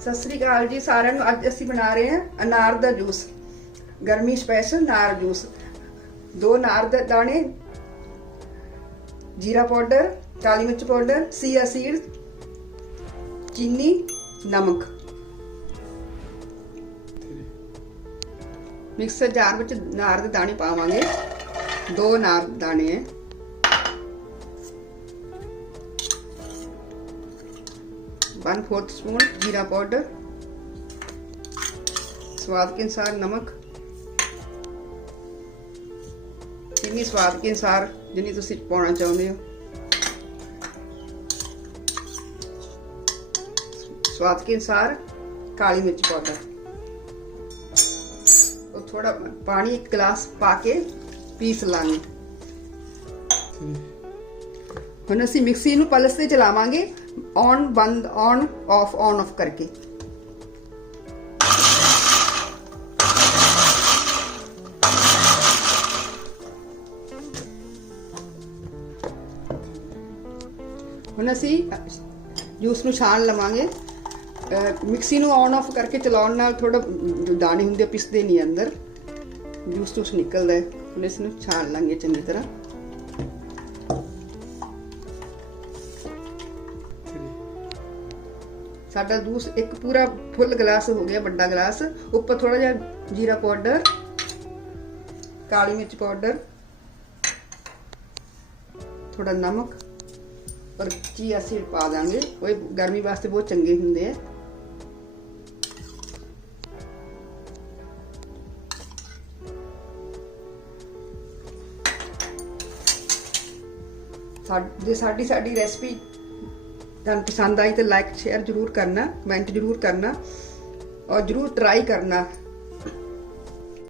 ਸਤਿ ਸ੍ਰੀ ਅਕਾਲ ਜੀ, ਸਾਰਿਆਂ ਨੂੰ ਅੱਜ ਅਸੀਂ ਬਣਾ ਰਹੇ ਹਾਂ ਅਨਾਰ ਦਾ ਜੂਸ। ਗਰਮੀ ਸਪੈਸ਼ਲ ਅਨਾਰ ਜੂਸ। ਦੋ ਅਨਾਰ ਦੇ ਦਾਣੇ, ਜੀਰਾ ਪਾਊਡਰ, ਕਾਲੀ ਮਿਰਚ ਪਾਊਡਰ, ਸੀਆ ਸੀਡ ਚੀਨੀ, ਨਮਕ। ਮਿਕਸਰ ਜਾਰ ਵਿੱਚ ਅਨਾਰ ਦੇ ਦਾਣੇ ਪਾਵਾਂਗੇ। ਦੋ ਅਨਾਰ ਦਾਣੇ ਹੈ। वन फोर्थ स्पून जीरा पाउडर स्वाद के अनुसार नमक ਚੀਨੀ ਸਵਾਦ ਕੇ ਅਨਸਾਰ ਜਿੰਨੀ ਤੁਸੀਂ ਪਾਉਣਾ ਚਾਹੁੰਦੇ ਹੋ ਸਵਾਦ ਕੇ ਅਨਸਾਰ ਕਾਲੀ ਮਿਰਚ ਪਾਊਡਰ ਉਹ ਥੋੜਾ ਪਾਣੀ ਇੱਕ ਗਲਾਸ ਪਾ ਕੇ ਪੀਸ ਲਾਂਗੇ ਹੁਣ ਅਸੀਂ ਮਿਕਸੀ ਨੂੰ ਪਲਸ ਤੇ ਚਲਾਵਾਂਗੇ ਔਨ ਬੰਦ ਔਨ ਆਫ ਔਨ ਆਫ ਕਰਕੇ ਹੁਣ ਅਸੀਂ ਜੂਸ ਨੂੰ ਛਾਣ ਲਵਾਂਗੇ ਮਿਕਸੀ ਨੂੰ ਔਨ ਆਫ ਕਰਕੇ ਚਲਾਉਣ ਨਾਲ ਥੋੜਾ ਜੋ ਦਾਣੇ ਹੁੰਦੇ ਆ, ਪਿਸਦੇ ਨਹੀਂ ਅੰਦਰ ਜੂਸ ਜੂਸ ਨਿਕਲਦਾ ਹੈ ਹੁਣ ਇਸ ਨੂੰ ਛਾਣ ਲਾਂਗੇ ਚੰਗੀ ਤਰ੍ਹਾਂ ਸਾਡਾ ਜੂਸ ਇੱਕ ਪੂਰਾ ਫੁੱਲ ਗਲਾਸ ਹੋ ਗਿਆ, ਵੱਡਾ ਗਲਾਸ। ਉੱਪਰ ਥੋੜਾ ਜਿਹਾ ਜੀਰਾ ਪਾਊਡਰ, ਕਾਲੀ ਮਿਰਚ ਪਾਊਡਰ ਥੋੜਾ ਨਮਕ, ਔਰ ਚੀਆ ਸੀਡ ਪਾ ਦਾਂਗੇ। ਉਹ ਗਰਮੀ ਵਾਸਤੇ ਬਹੁਤ ਚੰਗੇ ਹੁੰਦੇ ਆ। ਸਾ- ਜੇ ਸਾਡੀ ਸਾਡੀ ਰੈਸਪੀ ਤੁਹਾਨੂੰ ਪਸੰਦ ਆਈ ਤਾਂ ਲਾਈਕ ਸ਼ੇਅਰ ਜਰੂਰ ਕਰਨਾ ਕਮੈਂਟ ਜਰੂਰ ਕਰਨਾ ਔਰ ਜਰੂਰ ਟਰਾਈ ਕਰਨਾ।